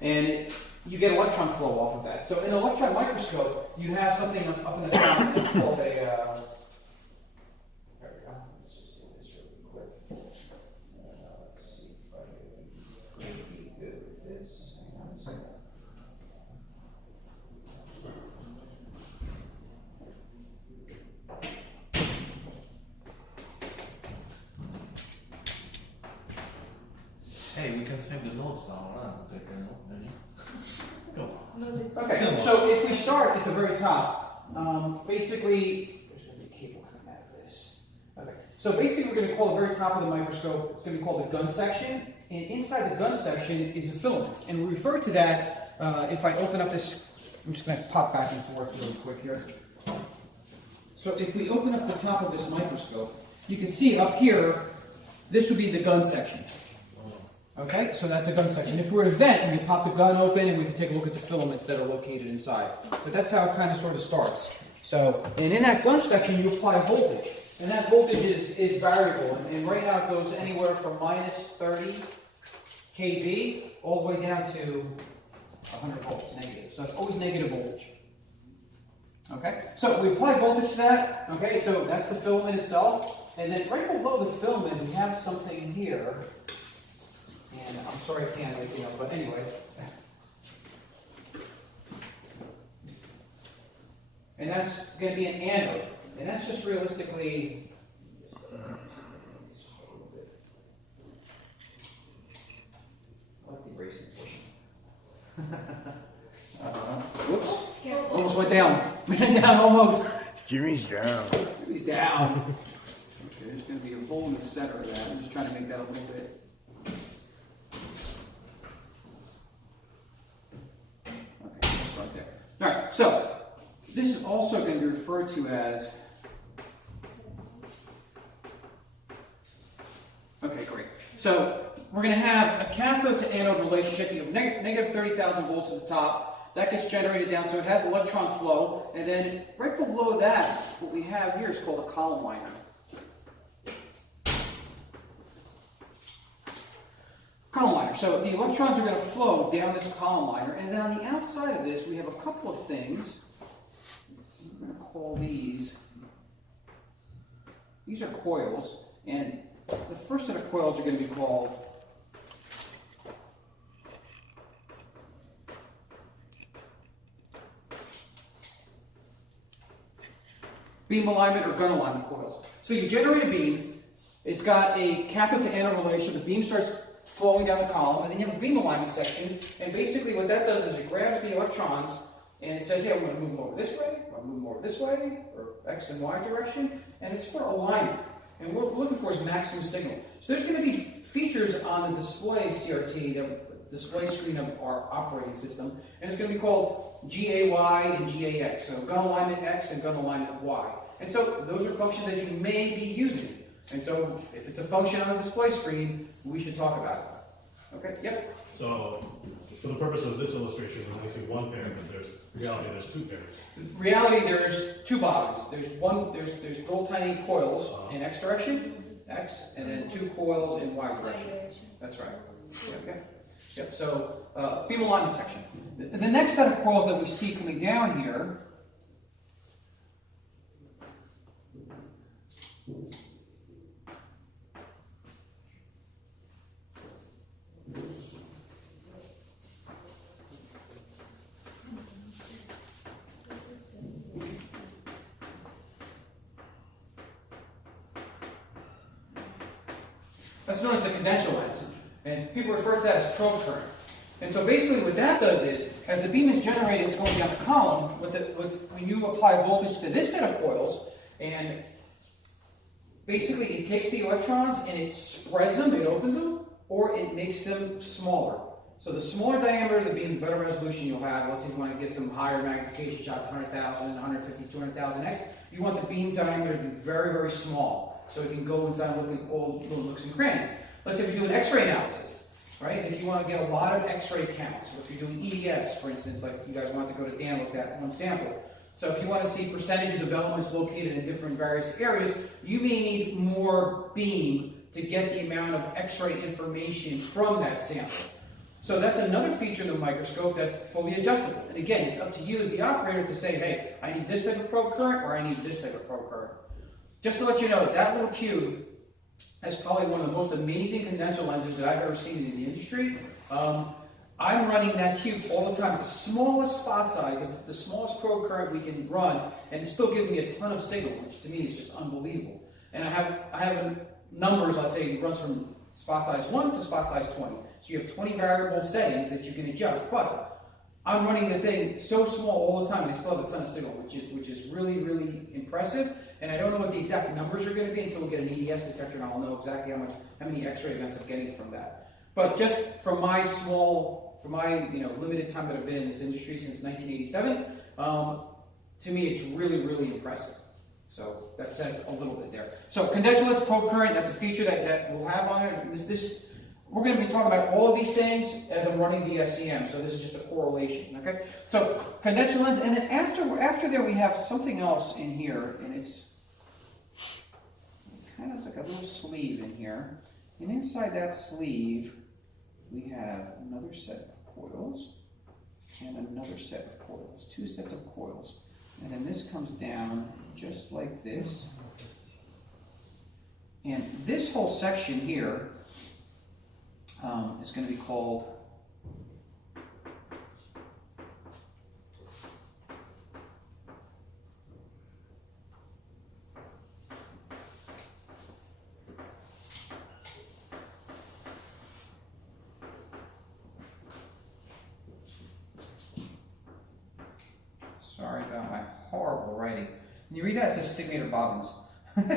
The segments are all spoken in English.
and you get electron flow off of that. So in an electron microscope, you have something up in the top that's called a, there we go, let's just do this really quick. Let's see if I can be good with this. Hang on a second. Hey, we can save the notes down, right? Take a note, maybe. Go. Okay, so if we start at the very top, basically, there's going to be a cable coming out of this. Okay, so basically we're going to call the very top of the microscope, it's going to be called the gun section, and inside the gun section is a filament. And we refer to that, if I open up this, I'm just going to pop back and forth really quick here. So if we open up the top of this microscope, you can see up here, this would be the gun section. Okay, so that's a gun section. If we're at a vent, we can pop the gun open and we can take a look at the filaments that are located inside. But that's how it kind of sort of starts. So, and in that gun section, you apply voltage. And that voltage is variable. And right now it goes anywhere from minus 30 kV all the way down to 100 volts negative. So it's always negative voltage. Okay, so we apply voltage to that. Okay, so that's the filament itself. And then right below the filament, we have something here. And I'm sorry I can't make it up, but anyway. And that's going to be an anode. And that's just realistically. I like the erasing portion. Whoops. Almost went down. Went down almost. Jimmy's down. Jimmy's down. Okay, there's going to be a hole in the center of that. I'm just trying to make that a little bit. Alright, so this is also going to be referred to as, okay, great. So we're going to have a cathode to anode relationship. You have negative 30,000 volts at the top. That gets generated down, so it has electron flow. And then right below that, what we have here is called a column liner. Column liner. So the electrons are going to flow down this column liner, and then on the outside of this, we have a couple of things. I'm going to call these are coils, and the first set of coils are going to be called beam alignment or gun alignment coils. So you generate a beam, it's got a cathode to anode relation, the beam starts flowing down the column, and then you have a beam alignment section, and basically what that does is it grabs the electrons, and it says, hey, I'm going to move them over this way, I'm going to move them over this way, or X and Y direction, and it's for alignment. And what we're looking for is maximum signal. So there's going to be features on the display CRT, the display screen of our operating system, and it's going to be called GAY and GAX, so gun alignment X and gun alignment Y. And so those are functions that you may be using. And so if it's a function on the display screen, we should talk about it. Okay, yep. So for the purpose of this illustration, we only see one pair, but there's reality there's two pairs. In reality, there's two bodies. There's little tiny coils in X direction, X, and then two coils in Y direction. That's right. Yep. So beam alignment section. The next set of coils that we see coming down here that's known as the condenser lens, and people refer to that as probe current. And so basically what that does is, as the beam is generated, it's going down the column, when you apply voltage to this set of coils, and basically it takes the electrons and it spreads them, it opens them, or it makes them smaller. So the smaller diameter of the beam, the better resolution you'll have. Let's say you want to get some higher magnification shots, 100,000, 150, 200,000 X. You want the beam diameter to be very, very small, so it can go inside and look at all little nooks and crannies. Let's say if you do an X-ray analysis, right? If you want to get a lot of X-ray counts, or if you're doing EDS, for instance, like you guys want to go to Dan look at one sample. So if you want to see percentages of elements located in different various areas, you may need more beam to get the amount of X-ray information from that sample. So that's another feature of the microscope that's fully adjustable. And again, it's up to you as the operator to say, hey, I need this type of probe current or I need this type of probe current. Just to let you know, that little cube is probably one of the most amazing condenser lenses that I've ever seen in the industry. I'm running that cube all the time at the smallest spot size, the smallest probe current we can run, and it still gives me a ton of signal, which to me is just unbelievable. And I have numbers, let's say it runs from spot size 1 to spot size 20. So you have 20 variable settings that you can adjust, but I'm running the thing so small all the time and I still have a ton of signal, which is really, really impressive. And I don't know what the exact numbers are going to be until we get an EDS detector, and I'll know exactly how many X-ray events I'm getting from that. But just from my limited time that I've been in this industry since 1987, to me it's really, really impressive. So that says a little bit there. So condenserless probe current, that's a feature that we'll have on it. We're going to be talking about all of these things as I'm running the SEM, so this is just a correlation, okay? So condenser lens, and then after there we have something else in here, and it's kind of like a little sleeve in here. And inside that sleeve, we have another set of coils and another set of coils, 2 sets of coils. And then this comes down just like this. And this whole section here is going to be called sorry about my horrible writing. When you read that, it says stigmator bobbins. Let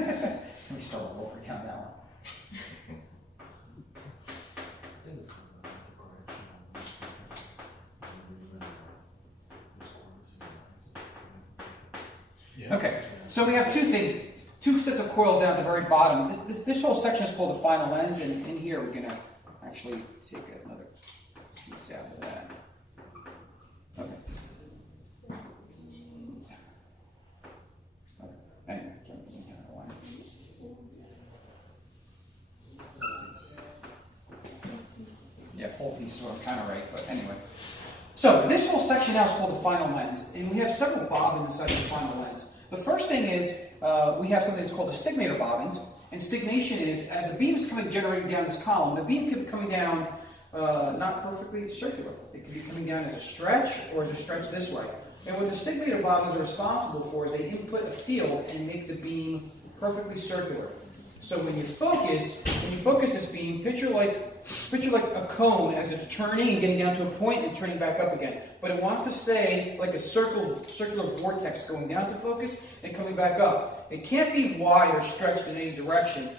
me start all over again on that one. Yeah. Okay, so we have 2 things, 2 sets of coils down at the very bottom. This whole section is called the final lens, and in here we're going to actually take another piece out of that. Okay. Anyway, can't see how to line. Yeah, whole piece sort of kind of right, but anyway. So this whole section now is called the final lens, and we have several bobbins inside the final lens. The first thing is we have something that's called the stigmator bobbins, and stigmation is as the beam is generating down this column, the beam could be coming down not perfectly circular. It could be coming down as a stretch or as a stretch this way. And what the stigmator bobbins are responsible for is they input a field and make the beam perfectly circular. So when you focus this beam, picture like a cone as it's turning and getting down to a point and turning back up again. But it wants to stay like a circular vortex going down to focus and coming back up. It can't be wide or stretched in any direction.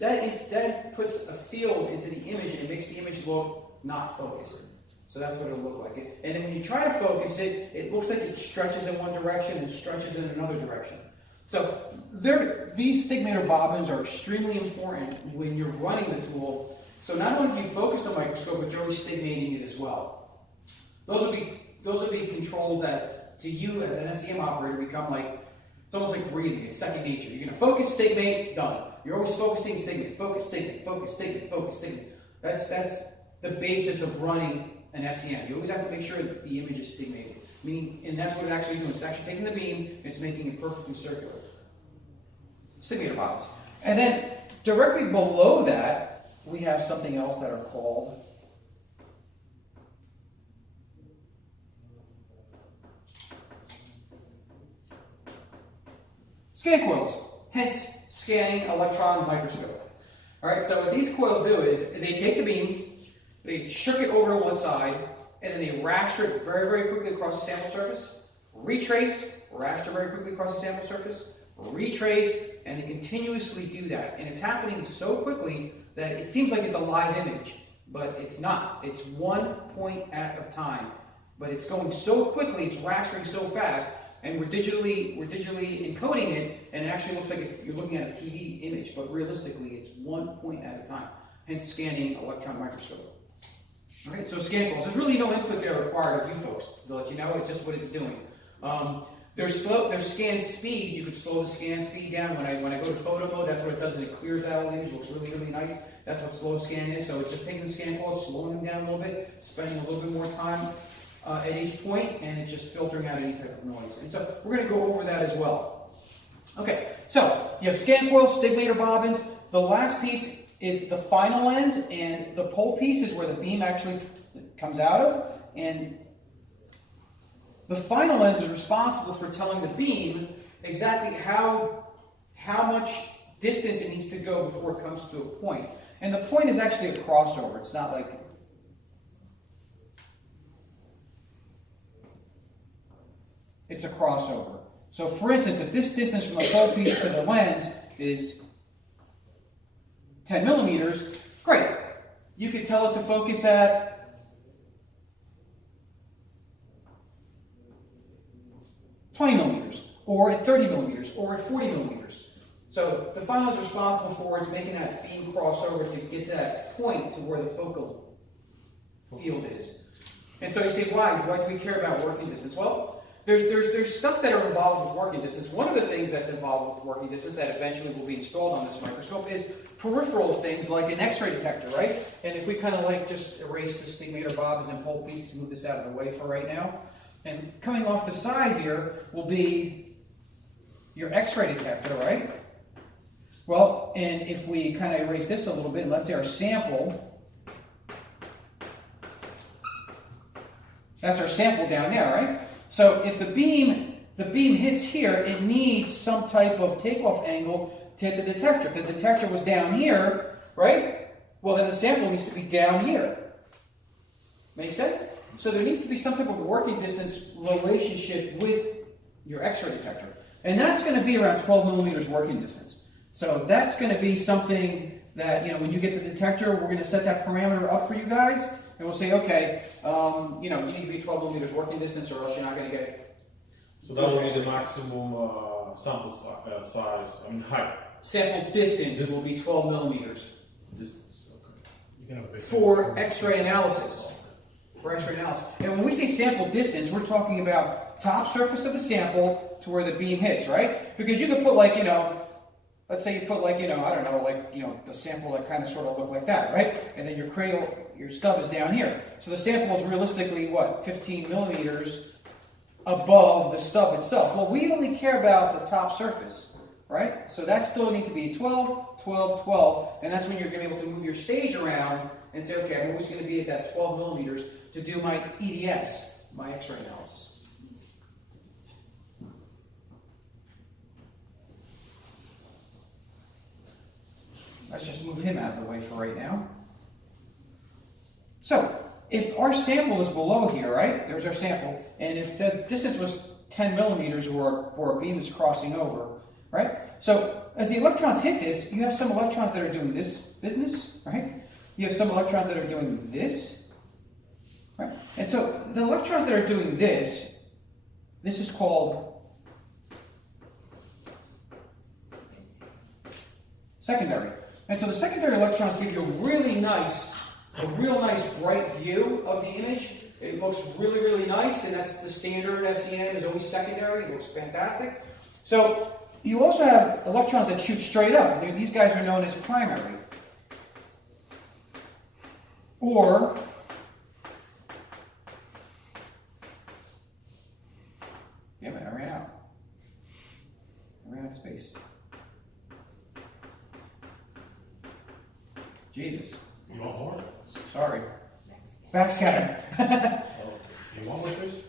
That puts a field into the image and it makes the image look not focused. So that's what it'll look like. And then when you try to focus it, it looks like it stretches in one direction and stretches in another direction. So these stigmator bobbins are extremely important when you're running the tool. So not only do you focus the microscope, but you're always stigmating it as well. Those will be controls that to you as an SEM operator become like, it's almost like breathing, it's second nature. You're going to focus, stigmate, done. You're always focusing, stigmate, focus, stigmate, focus, stigmate, focus, stigmate. That's the basis of running an SEM. You always have to make sure that the image is stigmated. Meaning, and that's what it actually is doing. It's actually taking the beam, and it's making it perfectly circular. Stigmator bobbins. And then directly below that, we have something else that are called scan coils, hence scanning electron microscope. All right, so what these coils do is they take the beam, they shook it over to one side, and then they raster it very, very quickly across the sample surface, retrace, raster very quickly across the sample surface, retrace, and they continuously do that. And it's happening so quickly that it seems like it's a live image, but it's not. It's one point at a time. But it's going so quickly, it's rastering so fast, and we're digitally encoding it, and it actually looks like you're looking at a TV image, but realistically, it's 1 point at a time. Hence scanning electron microscope. Okay, so scan coils. There's really no input there required of you folks to let you know. It's just what it's doing. There's scan speed. You could slow the scan speed down. When I go to photo mode, that's what it does, and it clears out all the image. Looks really, really nice. That's what slow scan is. So it's just taking the scan calls, slowing them down a little bit, spending a little bit more time at each point, and it's just filtering out any type of noise. And so we're going to go over that as well. Okay, so you have scan coils, stigmator bobbins. The last piece is the final lens, and the pole piece is where the beam actually comes out of. And the final lens is responsible for telling the beam exactly how much distance it needs to go before it comes to a point. And the point is actually a crossover. It's not like... It's a crossover. So for instance, if this distance from the pole piece to the lens is 10 millimeters, great. You could tell it to focus at 20 millimeters, or at 30 millimeters, or at 40 millimeters. So the final is responsible for it's making that beam crossover to get to that point to where the focal field is. And so you say, why do we care about working distance? Well, there's stuff that are involved with working distance. One of the things that's involved with working distance that eventually will be installed on this microscope is peripheral things like an X-ray detector, right? And if we kind of like just erase the stigmator bobbins and pole pieces, move this out of the way for right now. And coming off the side here will be your X-ray detector, right? Well, and if we kind of erase this a little bit, and let's say our sample, that's our sample down there, right? So if the beam hits here, it needs some type of takeoff angle to hit the detector. If the detector was down here, right? Well, then the sample needs to be down here. Make sense? So there needs to be some type of working distance relationship with your X-ray detector. And that's going to be around 12 millimeters working distance. So that's going to be something that, when you get the detector, we're going to set that parameter up for you guys. And we'll say, okay, you need to be 12 millimeters working distance or else you're not going to get... So that will be the maximum sample size, height. Sample distance will be 12 millimeters. Distance, okay. For X-ray analysis. For X-ray analysis. And when we say sample distance, we're talking about top surface of the sample to where the beam hits, right? Because you could put let's say you put the sample that kind of sort of look like that, right? And then your cradle, your stub is down here. So the sample is realistically, 15 millimeters above the stub itself. Well, we only care about the top surface, right? So that still needs to be 12, 12, 12, and that's when you're going to be able to move your stage around and say, okay, I'm always going to be at that 12 millimeters to do my EDS, my X-ray analysis. Let's just move him out of the way for right now. So, if our sample is below here, right? There's our sample. And if the distance was 10 millimeters where a beam is crossing over, right? So, as the electrons hit this, you have some electrons that are doing this business, right? You have some electrons that are doing this, right? And so, the electrons that are doing this is called secondary. And so the secondary electrons give you a real nice bright view of the image. It looks really, really nice, and that's the standard SEM is always secondary. It looks fantastic. So you also have electrons that shoot straight up. These guys are known as primary. Or damn it, I ran out. I ran out of space. Jesus. You want more? Sorry. Backscatter. You want more space?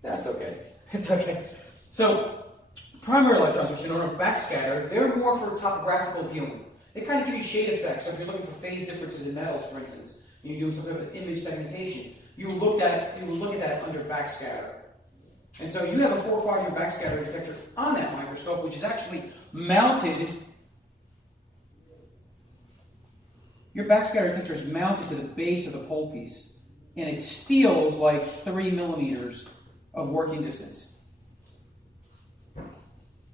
That's okay. It's okay. So, primary electrons, which are known as backscatter, they're more for topographical viewing. They kind of give you shade effects. So if you're looking for phase differences in metals, for instance, and you're doing some type of image segmentation, you will look at that under backscatter. And so you have a 4-quadrant backscatter detector on that microscope, which is actually mounted. Your backscatter detector is mounted to the base of the pole piece, and it steals like 3 millimeters of working distance.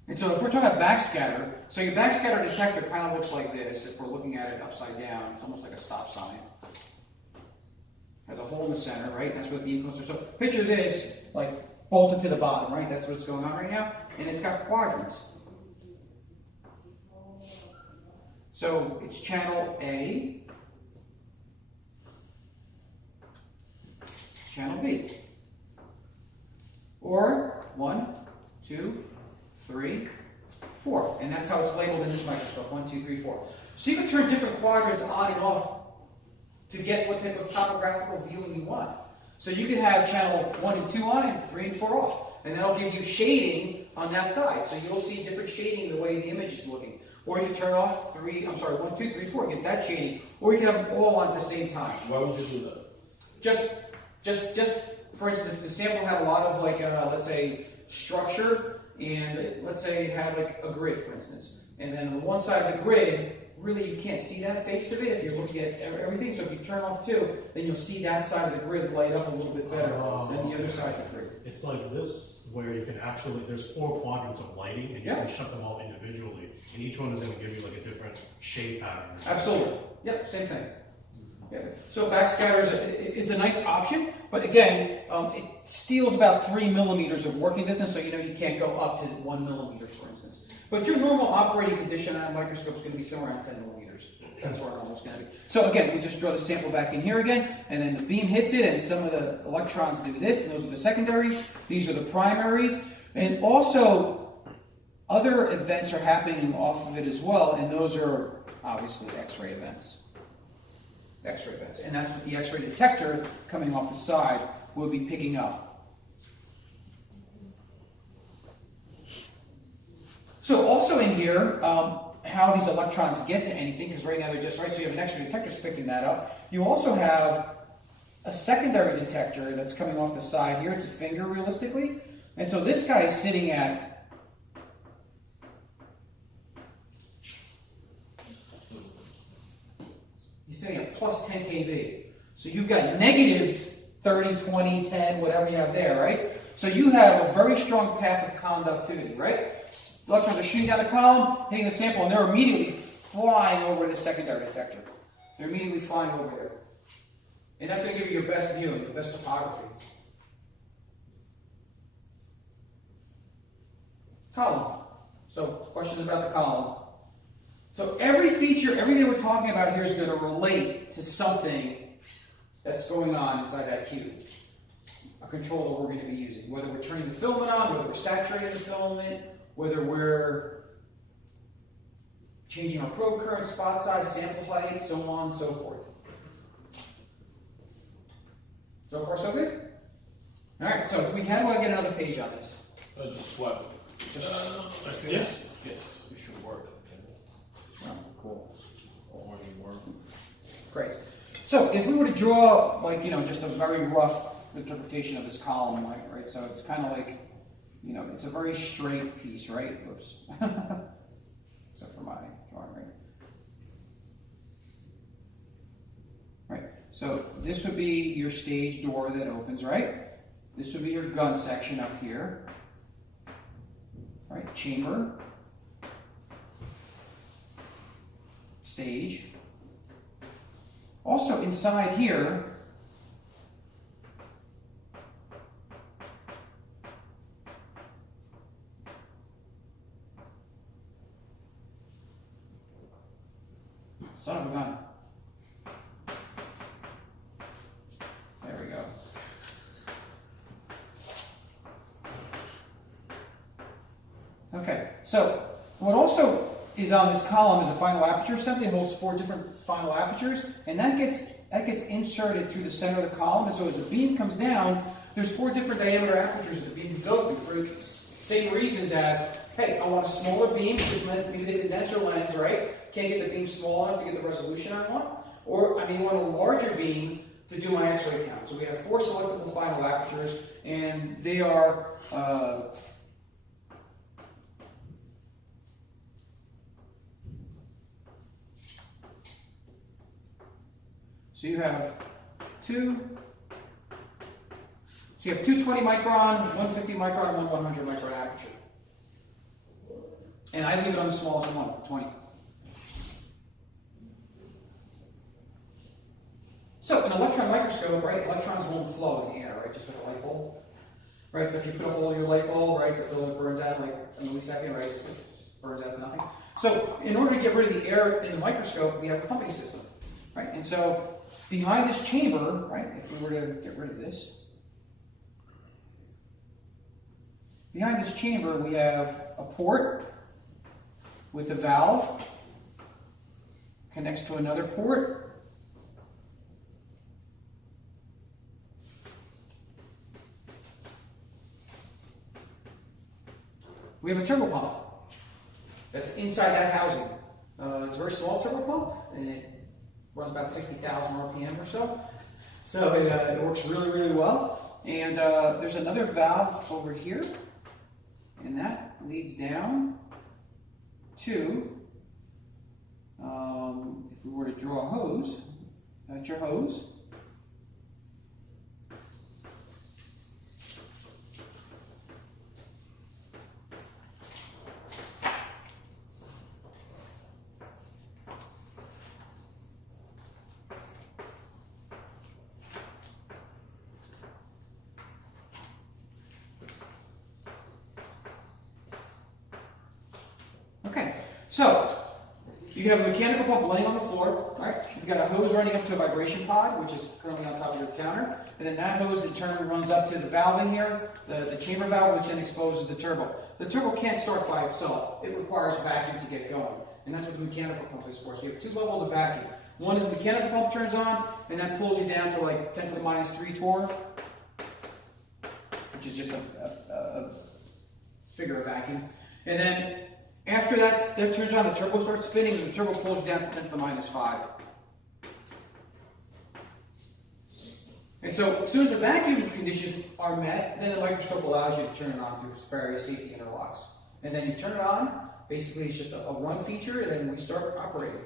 And so if we're talking about backscatter, so your backscatter detector kind of looks like this if we're looking at it upside down. It's almost like a stop sign. Has a hole in the center, right? That's what the beam comes through. So picture this, like bolted to the bottom, right? That's what's going on right now. And it's got quadrants. So it's channel A, channel B. Or 1, 2, 3, 4. And that's how it's labeled in this microscope, 1, 2, 3, 4. So you can turn different quadrants on and off to get what type of topographical viewing you want. So you can have channel 1 and 2 on and 3 and 4 off. And that'll give you shading on that side. So you'll see different shading the way the image is looking. Or you can turn off 1, 2, 3, 4, get that shading. Or you can have them all on at the same time. Why would you do that? Just for instance, if the sample had a lot of like, let's say, structure, and let's say it had like a grid, for instance. And then on one side of the grid, really you can't see that face of it if you're looking at everything. So if you turn off 2, then you'll see that side of the grid light up a little bit better than the other side of the grid. It's like this, where you can actually, there's 4 quadrants of lighting, and you can shut them off individually, and each one is going to give you like a different shade pattern. Absolutely. Yep, same thing. Yeah. So backscatter is a nice option, but again, it steals about 3 millimeters of working distance, so you know you can't go up to 1 millimeter, for instance. But your normal operating condition on a microscope is going to be somewhere around 10 millimeters. That's where our normal is going to be. So again, we just draw the sample back in here again, and then the beam hits it, and some of the electrons do this, and those are the secondaries. These are the primaries. And also, other events are happening off of it as well, and those are obviously X-ray events. X-ray events. And that's what the X-ray detector coming off the side will be picking up. So also in here, how these electrons get to anything, because right now they're just right, so you have an X-ray detector picking that up. You also have a secondary detector that's coming off the side here. It's a finger, realistically. And so this guy is sitting at plus 10 kV. So you've got negative 30, 20, 10, whatever you have there, right? So you have a very strong path of conductivity, right? Electrons are shooting down the column, hitting the sample, and they're immediately flying over the secondary detector. They're immediately flying over there. And that's going to give you your best viewing, your best topography. Column. So, questions about the column. So every feature, everything we're talking about here is going to relate to something that's going on inside that cube. A control that we're going to be using. Whether we're turning the filament on, whether we're saturating the filament, whether we're changing our probe current, spot size, sample height, so on and so forth. So far, so good? Alright, so if we how do I get another page on this? Just swipe. Yes? Yes, it should work. Oh, cool. Already work. Great. So if we were to draw, like, just a very rough interpretation of this column, right? So it's kind of like, it's a very straight piece, right? Whoops. Except for my drawing, right? Right. So this would be your stage door that opens, right? This would be your gun section up here. Right? Chamber. Stage. Also inside here, son of a gun. There we go. Okay, so what also is on this column is a final aperture assembly. It holds 4 different final apertures, and that gets inserted through the center of the column. And so as the beam comes down, there's 4 different diameter apertures that the beam can go through for the same reasons as, hey, I want a smaller beam because we did a denser lens, right? Can't get the beam small enough to get the resolution I want. Or I want a larger beam to do my X-ray count. So we have 4 selectable final apertures, and they are so you have two 220 micron, 150 micron, and 100 micron aperture. And I leave it on the smallest one, 20. So an electron microscope, right? Electrons won't flow in the air, right? Just like a light bulb. right? So if you put a hole in your light bulb, right, the filament burns out like a millisecond, right? It just burns out to nothing. So in order to get rid of the air in the microscope, we have a pumping system, right? And so behind this chamber, right, if we were to get rid of this, behind this chamber we have a port with a valve, connects to another port. We have a turbo pump that's inside that housing. It's a very small turbo pump, and it runs about 60,000 RPM or so. So it works really, really well. And there's another valve over here, and that leads down to, if we were to draw a hose, that's your hose. Okay, so you have a mechanical pump laying on the floor, right? You've got a hose running up to a vibration pod, which is currently on top of your counter, and then that hose in turn runs up to the valve in here, the chamber valve, which then exposes the turbo. The turbo can't start by itself. It requires vacuum to get going, and that's what the mechanical pump is for. So you have two levels of vacuum. One is the mechanical pump turns on, and that pulls you down to like 10 to the minus 3 torr, which is just a figure of vacuum. And then after that turns on, the turbo starts spinning, and the turbo pulls you down to 10 to the minus 5. And so as soon as the vacuum conditions are met, then the microscope allows you to turn it on through various safety interlocks. And then you turn it on, basically it's just a run feature, and then we start operating.